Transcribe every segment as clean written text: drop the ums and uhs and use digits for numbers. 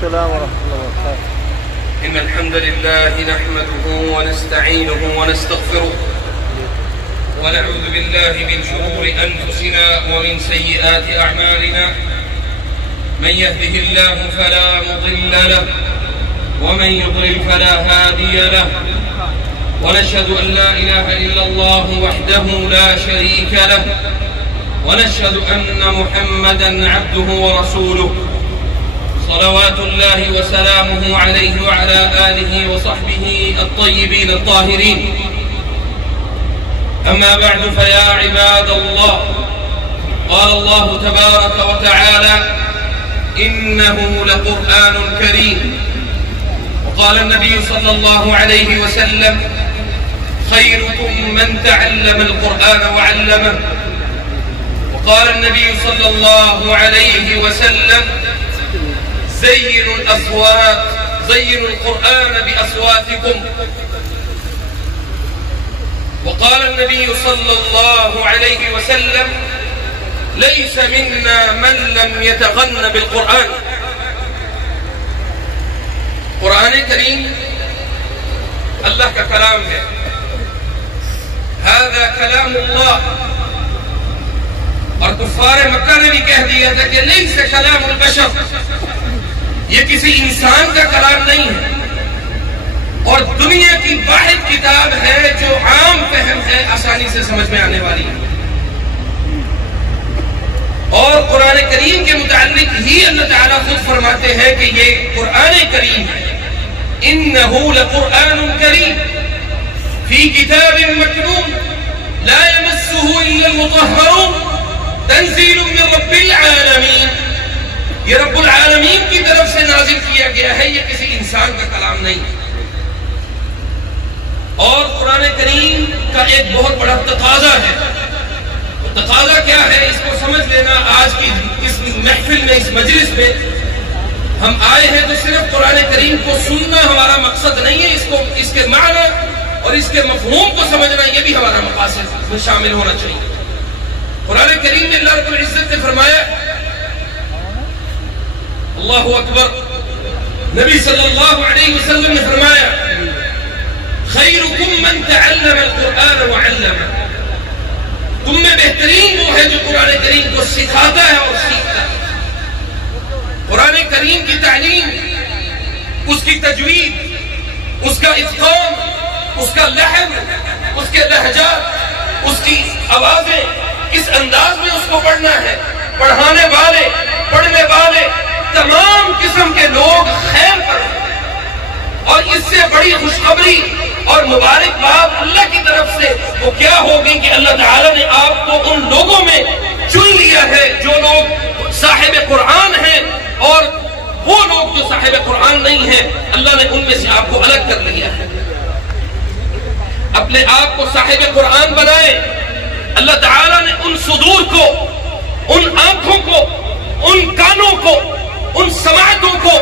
السلام ورحمة الله وبركاته. إن الحمد لله نحمده ونستعينه ونستغفره ونعوذ بالله من شرور أنفسنا ومن سيئات أعمالنا. من يهده الله فلا مضل له ومن يضلل فلا هادي له. ونشهد أن لا إله إلا الله وحده لا شريك له ونشهد أن محمدا عبده ورسوله صلوات الله وسلامه عليه وعلى آله وصحبه الطيبين الطاهرين. أما بعد فيا عباد الله، قال الله تبارك وتعالى: إنه لقرآن كريم. وقال النبي صلى الله عليه وسلم: خيركم من تعلم القرآن وعلمه. وقال النبي صلى الله عليه وسلم: زينوا الأصوات، زينوا القرآن بأصواتكم. وقال النبي صلى الله عليه وسلم: ليس منا من لم يتغن بالقرآن. قرآن کریم اللہ کا کلام ہے. هذا کلام اللہ. اور کفار مکہ نے بھی کہہ دیا تھا کہ لیس کلام البشر، یہ کسی انسان کا کلام نہیں ہے، اور دنیا کی واحد کتاب ہے جو عام فہم ہے، آسانی سے سمجھ میں آنے والی ہے. اور قرآن کریم کے متعلق ہی اللہ تعالیٰ خود فرماتے ہیں کہ یہ قرآن کریم ہے. إنه لقرآن كريم في كتاب مكنون لا يمسه إلا المطهرون تنزيل من رب العالمين. یہ رب العالمین کی طرف سے نازل کیا گیا ہے، یہ کسی انسان کا کلام نہیں. اور قرآن کریم کا ایک بہت بڑا تقاضا ہے. تقاضا کیا ہے اس کو سمجھ لینا. آج کی اس محفل میں، اس مجلس میں ہم آئے ہیں تو صرف قرآن کریم کو سننا ہمارا مقصد نہیں ہے، اس کے معنی اور اس کے مفہوم کو سمجھنا یہ بھی ہمارا مقاصد میں شامل ہونا چاہیے. قرآن کریم میں اللہ رب العزت نے فرمایا، اللہ اکبر، نبی صلی اللہ علیہ وسلم نے فرمایا: خیرکم من تعلم القرآن وعلمہ. تم میں بہترین وہ ہے جو قرآن کریم کو سکھاتا ہے اور سیکھتا ہے. قرآن کریم کی تعلیم، اس کی تجوید، اس کا اتقان، اس کا لحن، اس کے لہجات، اس کی آوازیں، کس انداز میں اس کو پڑھنا ہے، پڑھانے والے، پڑھنے والے تمام قسم کے لوگ خیر پر ہیں. اور اس سے بڑی خوشخبری اور مبارکباد اللہ کی طرف سے وہ کیا ہوگی کہ اللہ تعالیٰ نے آپ کو ان لوگوں میں چن لیا ہے جو لوگ صاحب قرآن ہیں، اور وہ لوگ جو صاحب قرآن نہیں ہیں اللہ نے ان میں سے آپ کو الگ کر لیا ہے. اپنے آپ کو صاحب قرآن بنائے. اللہ تعالیٰ نے ان صدور کو، ان آنکھوں کو، ان کانوں کو، ان سماعتوں کو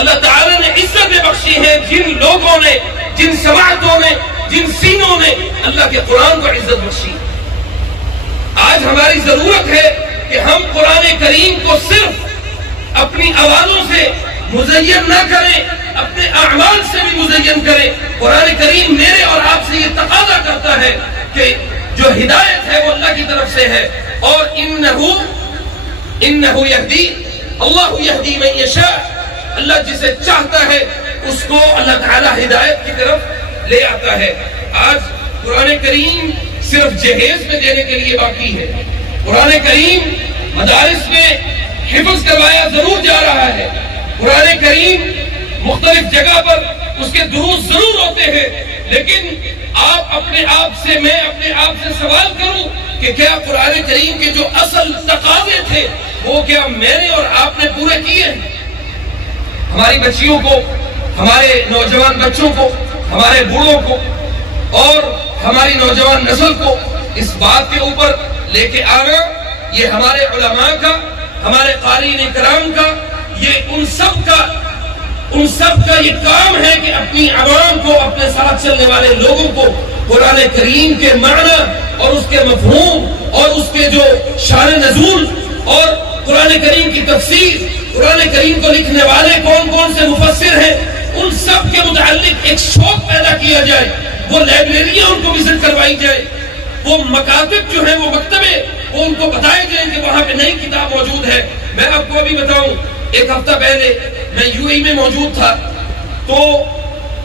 اللہ تعالیٰ نے عزتیں بخشی ہیں جن لوگوں نے، جن سماعتوں نے، جن سینوں نے اللہ کے قرآن کو عزت بخشی. آج ہماری ضرورت ہے کہ ہم قرآن کریم کو صرف اپنی آوازوں سے مزین نہ کریں، اپنے اعمال سے بھی مزین کریں. قرآن کریم میرے اور آپ سے یہ تقاضا کرتا ہے کہ جو ہدایت ہے وہ اللہ کی طرف سے ہے. اور انہو یہدی، اللہ یہدی من یشاء، اللہ جسے چاہتا ہے اس کو اللہ تعالیٰ ہدایت کی طرف لے آتا ہے. آج قرآن کریم صرف جہیز میں دینے کے لیے باقی ہے. قرآن کریم مدارس میں حفظ کروایا ضرور جا رہا ہے. قرآن کریم مختلف جگہ پر اس کے دروس ضرور ہوتے ہیں، لیکن آپ اپنے آپ سے، میں اپنے آپ سے سوال کروں کہ کیا قرآن کریم کے جو اصل تقاضے تھے وہ کیا میں نے اور آپ نے پورے کیے ہیں؟ ہماری بچیوں کو، ہمارے نوجوان بچوں کو، ہمارے بوڑھوں کو اور ہماری نوجوان نسل کو اس بات کے اوپر لے کے آنا، یہ ہمارے علماء کا، ہمارے قارئین کرام کا، یہ ان سب کا یہ کام ہے کہ اپنی عوام کو، اپنے ساتھ چلنے والے لوگوں کو قرآن کریم کے معنی اور اس کے مفہوم اور اس کے جو شان نزول اور قرآن کریم کی تفسیر، قرآن کریم کو لکھنے والے کون کون سے مفسر ہیں، ان سب کے متعلق ایک شوق پیدا کیا جائے، وہ لائبریریاں ان کو وزٹ کروائی جائے، وہ مکاتب جو ہیں، وہ مکتبے، وہ ان کو بتائے جائیں کہ وہاں پہ نئی کتاب موجود ہے۔ میں آپ کو ابھی بتاؤں، ایک ہفتہ پہلے میں UAE میں موجود تھا، تو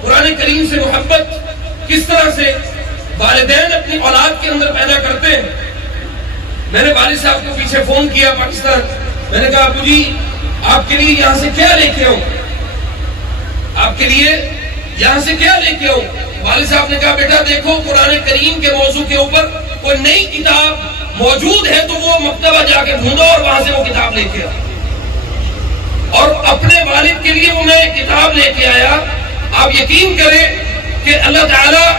قرآن کریم سے محبت کس طرح سے والدین اپنی اولاد کے اندر پیدا کرتے ہیں۔ میں نے والد صاحب کو پیچھے فون کیا پاکستان، میں نے کہا ابو جی آپ کے لیے یہاں سے کیا لے کے آؤں، آپ کے لیے یہاں سے کیا لے کے آؤں۔ والد صاحب نے کہا بیٹا دیکھو قرآن کریم کے موضوع کے اوپر کوئی نئی کتاب موجود ہے تو وہ مکتبہ جا کے ڈھونڈو اور وہاں سے وہ کتاب لے کے آؤ۔ اور اپنے والد کے لیے وہ میں کتاب لے کے آیا۔ آپ یقین کریں کہ اللہ تعالیٰ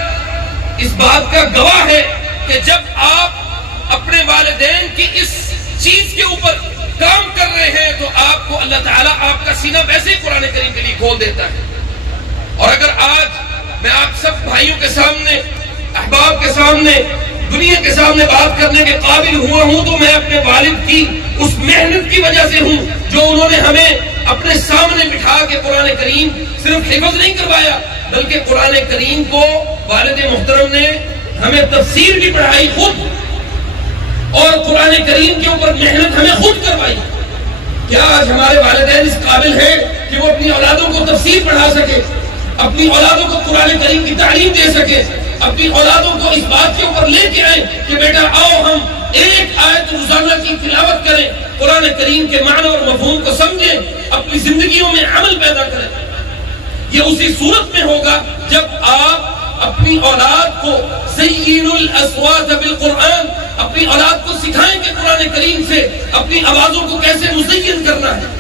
اس بات کا گواہ ہے کہ جب آپ اپنے والدین کی اس چیز کے اوپر کام کر رہے ہیں تو آپ کو اللہ تعالیٰ آپ کا سینہ ویسے ہی قرآن کریم کے لیے کھول دیتا ہے۔ اور اگر آج میں آپ سب بھائیوں کے سامنے، احباب کے سامنے، دنیا کے سامنے بات کرنے کے قابل ہوا ہوں تو میں اپنے والد کی اس محنت کی وجہ سے ہوں جو انہوں نے ہمیں اپنے سامنے بٹھا کے قرآن کریم صرف حفظ نہیں کروایا بلکہ قرآن کریم کو والد محترم نے ہمیں تفسیر بھی پڑھائی خود، اور قرآن کریم کے اوپر محنت ہمیں خود کروائی۔ کیا آج ہمارے والدین اس قابل ہیں کہ وہ اپنی اولادوں کو تفسیر پڑھا سکے، اپنی اولادوں کو قرآن کریم کی تعلیم دے سکے، اپنی اولادوں کو اس بات کے اوپر لے کے آئیں کہ بیٹا آؤ ہم ایک آیت روزانہ کی تلاوت کریں، قرآن کریم کے معنی اور مفہوم کو سمجھیں، اپنی زندگیوں میں عمل پیدا کریں۔ یہ اسی صورت میں ہوگا جب آپ اپنی اولاد کو زین الاصوات بالقرآن، اپنی اولاد کو سکھائیں کہ قرآن کریم سے اپنی آوازوں کو کیسے مزین کرنا ہے۔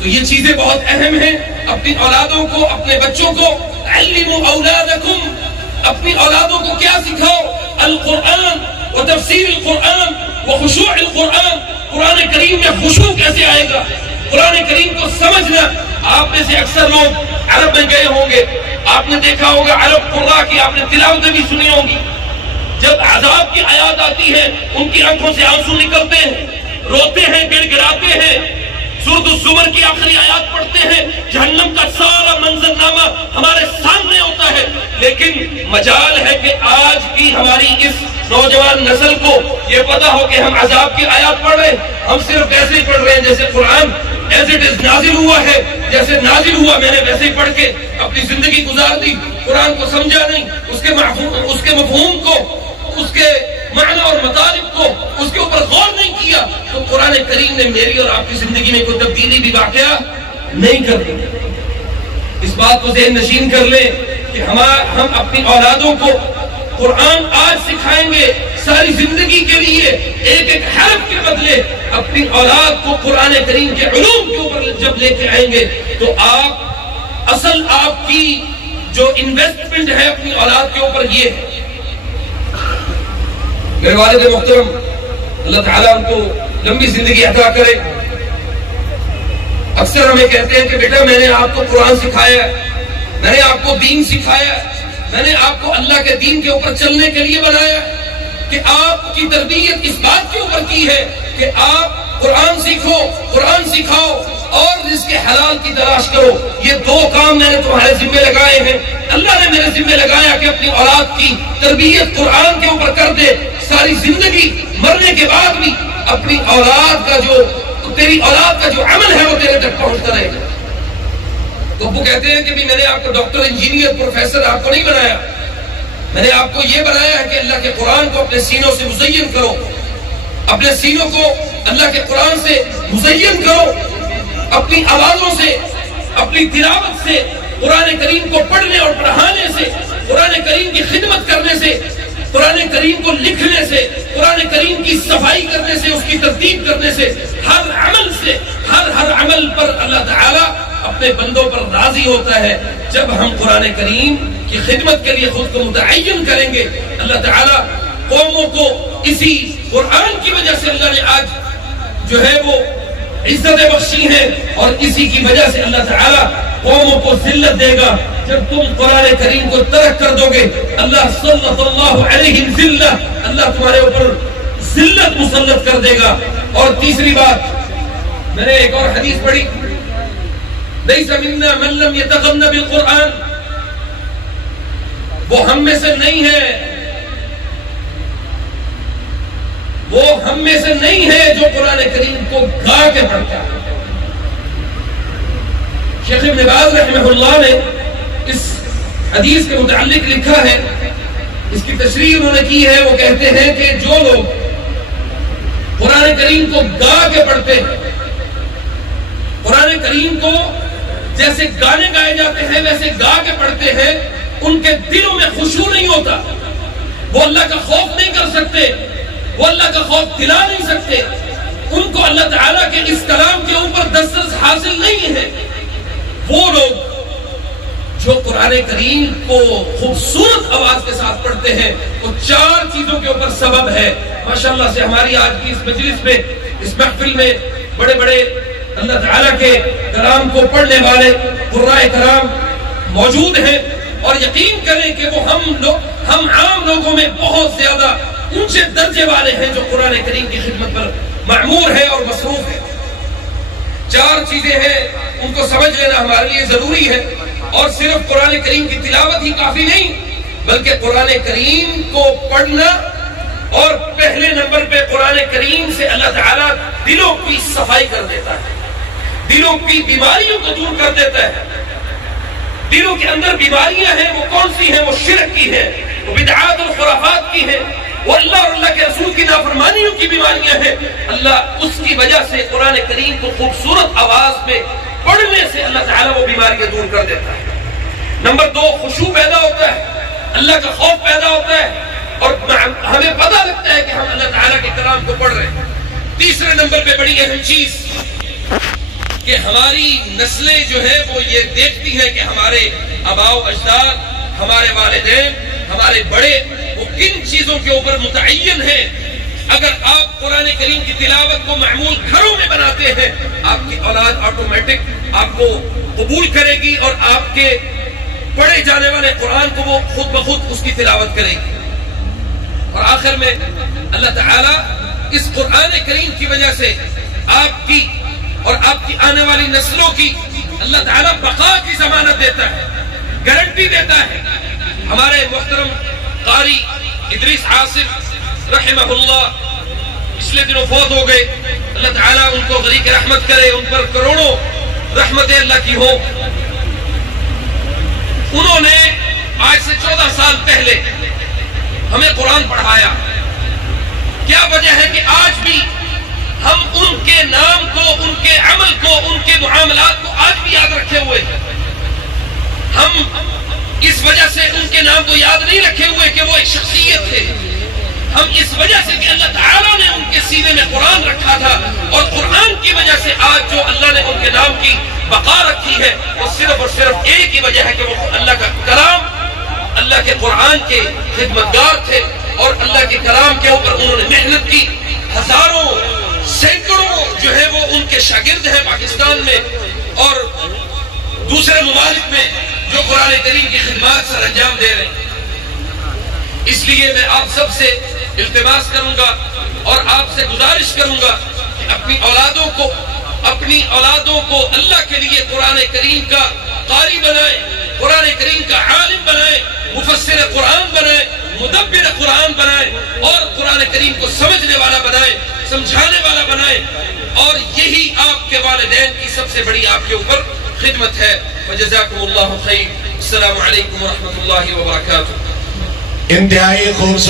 تو یہ چیزیں بہت اہم ہیں۔ اپنی اولادوں کو، اپنے بچوں کو علموا اولادکم، اپنی اولادوں کو کیا سکھاؤ؟ القرآن و تفسیر القرآن و خشوع القرآن، قرآن کریم میں خشوع کیسے آئے گا، قرآن کریم کو سمجھنا۔ آپ میں سے اکثر لوگ عرب میں گئے ہوں گے، آپ نے دیکھا ہوگا عرب قرآن کی آپ نے تلاوتیں بھی سنی ہوں گی۔ جب عذاب کی آیات آتی ہے ان کی آنکھوں سے آنسو نکلتے ہیں، روتے ہیں، گڑ گڑاتے ہیں، سورۃ الزمر کی آخری آیات پڑھتے ہیں، جہنم کا سارا منظرنامہ ہمارے سامنے ہوتا ہے۔ لیکن مجال ہے کہ آج بھی ہماری اس نوجوان نسل کو یہ پتا ہو کہ ہم عذاب کی آیات پڑھ رہے ہیں، ہم صرف ایسے ہی پڑھ رہے ہیں جیسے قرآن ایز اٹ از نازل ہوا ہے، جیسے نازل ہوا میں نے ویسے ہی پڑھ کے اپنی زندگی گزار دی، قرآن کو سمجھا نہیں، اس کے مفہوم کو، اس کے معنی اور مطالب کو، اس کے اوپر غور نہیں کیا تو قرآن کریم نے میری اور آپ کی زندگی میں کوئی تبدیلی بھی واقعہ نہیں کر دی۔ اس بات کو ذہن نشین کر لیں کہ ہم اپنی اولادوں کو قرآن آج سکھائیں گے ساری زندگی کے لیے، ایک ایک حرف کے بدلے اپنی اولاد کو قرآن کریم کے علوم کے اوپر جب لے کے آئیں گے تو آپ کی جو انویسٹمنٹ ہے اپنی اولاد کے اوپر یہ ہے۔ میرے والد محترم اللہ تعالیٰ ان کو لمبی زندگی عطا کرے، اکثر ہمیں کہتے ہیں کہ بیٹا میں نے آپ کو قرآن سکھایا، میں نے آپ کو دین سکھایا، میں نے آپ کو اللہ کے دین کے اوپر چلنے کے لیے بنایا، کہ آپ کی تربیت اس بات کے اوپر کی ہے کہ آپ قرآن سیکھو، قرآن سکھاؤ اور رزق حلال کی تلاش کرو۔ یہ دو کام میں نے تمہارے ذمہ لگائے ہیں۔ اللہ نے میرے ذمہ لگایا کہ اپنی اولاد کی تربیت قرآن کے اوپر کر دے، ساری زندگی مرنے کے بعد بھی اپنی اولاد کا تیری اولاد کا جو عمل ہے وہ تیرے تک پہنچتا رہے گا۔ تو وہ کہتے ہیں کہ میں نے آپ کو ڈاکٹر، انجینئر، پروفیسر آپ کو نہیں بنایا، میں نے آپ کو یہ بنایا ہے کہ اللہ کے قرآن کو اپنے سینوں سے مزین کرو، اپنے سینوں کو اللہ کے قرآن سے مزین کرو، اپنی آوازوں سے، اپنی تلاوت سے، قرآن کریم کو پڑھنے اور پڑھانے سے، قرآن کریم کی خدمت کرنے سے، قرآن کریم کو لکھنے سے، قرآن کریم کی صفائی کرنے سے، اس کی ترتیب کرنے سے، ہر عمل سے، ہر عمل پر اللہ تعالیٰ اپنے بندوں پر راضی ہوتا ہے۔ جب ہم قرآن کریم کی خدمت کے لیے خود کو متعین کریں گے، اللہ تعالیٰ قوموں کو اسی قرآن کی وجہ سے اللہ نے آج جو ہے وہ عزتیں بخشی ہیں، اور اسی کی وجہ سے اللہ تعالیٰ قوموں کو ذلت دے گا۔ جب تم قرآن کریم کو ترک کر دو گے، اللہ صلی اللہ علیہ وسلم، اللہ تمہارے اوپر ذلت مسلط کر دے گا۔ اور تیسری بات، میں نے ایک اور حدیث پڑھی، لیس منا من لم یتغن بالقرآن، وہ ہم میں سے نہیں ہے، وہ ہم میں سے نہیں ہے جو قرآن کریم کو گا کے پڑھتا ہے۔ شیخ ابن باز رحمہ اللہ نے اس حدیث کے متعلق لکھا ہے، اس کی تشریح انہوں نے کی ہے، وہ کہتے ہیں کہ جو لوگ قرآن کریم کو گا کے پڑھتے ہیں، قرآن کریم کو جیسے گانے گائے جاتے ہیں ویسے گا کے پڑھتے ہیں، ان کے دلوں میں خشوع نہیں ہوتا، وہ اللہ کا خوف نہیں کر سکتے، وہ اللہ کا خوف دلا نہیں سکتے، ان کو اللہ تعالیٰ کے اس کلام کے اوپر دسترس حاصل نہیں ہے۔ وہ لوگ جو قرآن کریم کو خوبصورت آواز کے ساتھ پڑھتے ہیں، وہ چار چیزوں کے اوپر سبب ہے۔ ماشاءاللہ سے ہماری آج کی اس مجلس میں، اس محفل میں بڑے بڑے اللہ تعالیٰ کے کلام کو پڑھنے والے قرآن کرام موجود ہیں، اور یقین کریں کہ وہ ہم عام لوگوں میں بہت زیادہ اونچے درجے والے ہیں جو قرآن کریم کی خدمت پر معمور ہے اور مصروف ہے۔ چار چیزیں ہیں، ان کو سمجھ لینا ہمارے لیے ضروری ہے، اور صرف قرآن کریم کی تلاوت ہی کافی نہیں، بلکہ قرآن کریم کو پڑھنا، اور پہلے نمبر پہ قرآن کریم سے اللہ تعالیٰ دلوں کی صفائی کر دیتا ہے، دلوں کی بیماریوں کو دور کر دیتا ہے۔ دلوں کے اندر بیماریاں ہیں، وہ کون سی ہیں؟ وہ شرک کی ہیں، وہ بدعات اور خرافات کی ہیں، وہ اللہ اور اللہ کے رسول کی نافرمانیوں کی بیماریاں ہیں۔ اللہ اس کی وجہ سے قرآن کریم کو خوبصورت آواز میں پڑھنے سے اللہ تعالیٰ وہ بیماریاں دور کر دیتا ہے۔ نمبر دو، خشوع پیدا ہوتا ہے، اللہ کا خوف پیدا ہوتا ہے، اور ہمیں پتہ لگتا ہے کہ ہم اللہ تعالیٰ کے کلام کو پڑھ رہے ہیں۔ تیسرے نمبر پہ بڑی اہم چیز کہ ہماری نسلیں جو ہے وہ یہ دیکھتی ہیں کہ ہمارے آباء و اجداد، ہمارے والدین، ہمارے بڑے، وہ کن چیزوں کے اوپر متعین ہیں۔ اگر آپ قرآن کریم کی تلاوت کو معمول گھروں میں بناتے ہیں، آپ کی اولاد آٹومیٹک آپ کو قبول کرے گی، اور آپ کے پڑھے جانے والے قرآن کو وہ خود بخود اس کی تلاوت کرے گی۔ اور آخر میں اللہ تعالیٰ اس قرآن کریم کی وجہ سے آپ کی اور آپ کی آنے والی نسلوں کی اللہ تعالیٰ بقا کی ضمانت دیتا ہے، گارنٹی دیتا ہے۔ ہمارے محترم قاری ادریس عاصف رحمہ اللہ پچھلے دنوں فوت ہو گئے، اللہ تعالیٰ ان کو غریق رحمت کرے، ان پر کروڑوں رحمت اللہ کی ہو۔ انہوں نے آج سے 14 سال پہلے ہمیں قرآن پڑھایا۔ کیا وجہ ہے کہ آج بھی ہم ان کے نام کو، ان کے عمل کو، ان کے معاملات کو آج بھی یاد رکھے ہوئے ہیں۔ ہم اس وجہ سے ان کے نام کو یاد نہیں رکھے ہوئے کہ وہ ایک شخصیت تھے، ہم اس وجہ سے کہ اللہ تعالیٰ نے ان کے سینے میں قرآن رکھا تھا، اور قرآن کی وجہ سے آج جو اللہ نے ان کے نام کی بقا رکھی ہے، وہ صرف اور صرف ایک ہی وجہ ہے کہ وہ اللہ کا کلام، اللہ کے قرآن کے خدمتگار تھے، اور اللہ کے کلام کے اوپر انہوں نے محنت کی۔ ہزاروں، سینکڑوں جو ہے وہ ان کے شاگرد ہیں پاکستان میں اور دوسرے ممالک میں جو قرآن کریم کی خدمات سر انجام دے رہے ہیں۔ اس لیے میں آپ سب سے التماس کروں گا اور آپ سے گزارش کروں گا کہ اپنی اولادوں کو اللہ کے لیے قرآن کریم کا قاری بنائیں، قرآن کریم کا عالم بنائیں، مفسر قرآن بنائیں، مدبر قرآن بنائیں، اور قرآن کریم کو سمجھنے والا بنائیں، سمجھانے والا بنائیں، اور یہی آپ کے والدین کی سب سے بڑی آپ کے اوپر خدمت ہے۔ وجزاکم اللہ خیر۔ السلام علیکم ورحمۃ اللہ وبرکاتہ۔ انتہائی خوبصورت